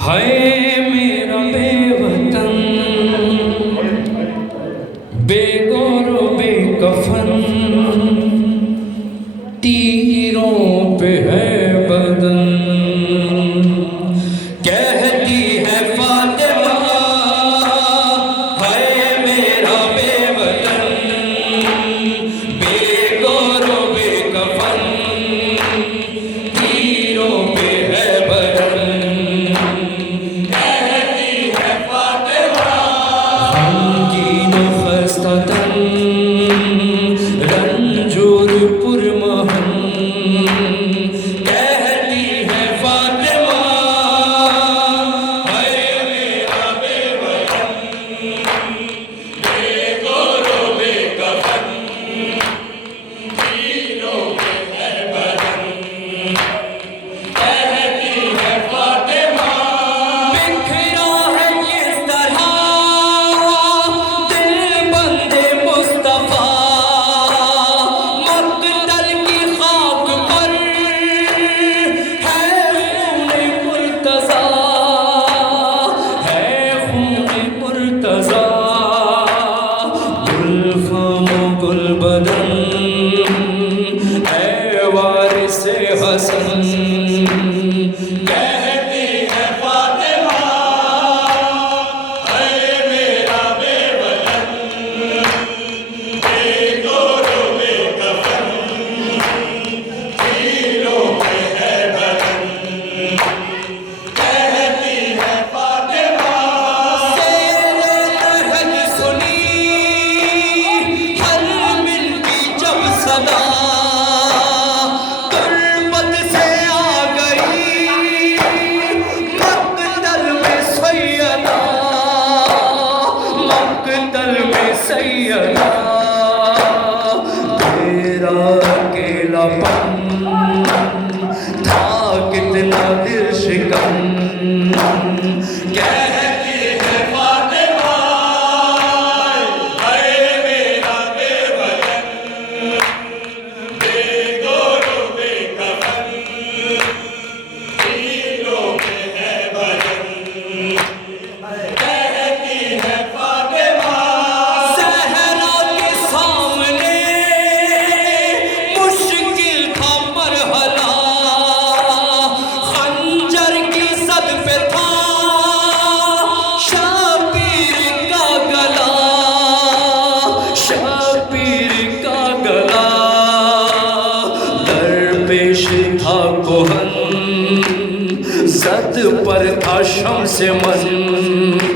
हाय मेरा बेवतन बेगौर बेकफन तीरों पे है बदन कहती है फातिमा हाय मेरा बेवतन बेगौर बेकफन तीरों पे है बदन रंजूर पुरमहन कहती है फातिमा हाय मेरा बेवतन बेगौर बेकफन तीरों पे है बदन कहती है फातिमा बिखरा है इस तरह बदन है वारिसे हसन कहती है फातिमा हाय मेरा बेवतन बेगौर बेकफन तीरों पे है बदन कहती है फातिमा सदा गुर्बत से आ गई मक्तल में सैयदा मक्तल में सैयदा तेरा अकेलापन था कितना दिल शिकन कहती है फातिमा हाय मेरा बेवतन बेगौर बेकफन तीरों पे है बदन कहती है फातिमा सहरा के सामने मुश्किल था मरहला खंजर की सद पे था शबीर का गला शबीर का गला पेश था कोहन सद पर था शम्स मन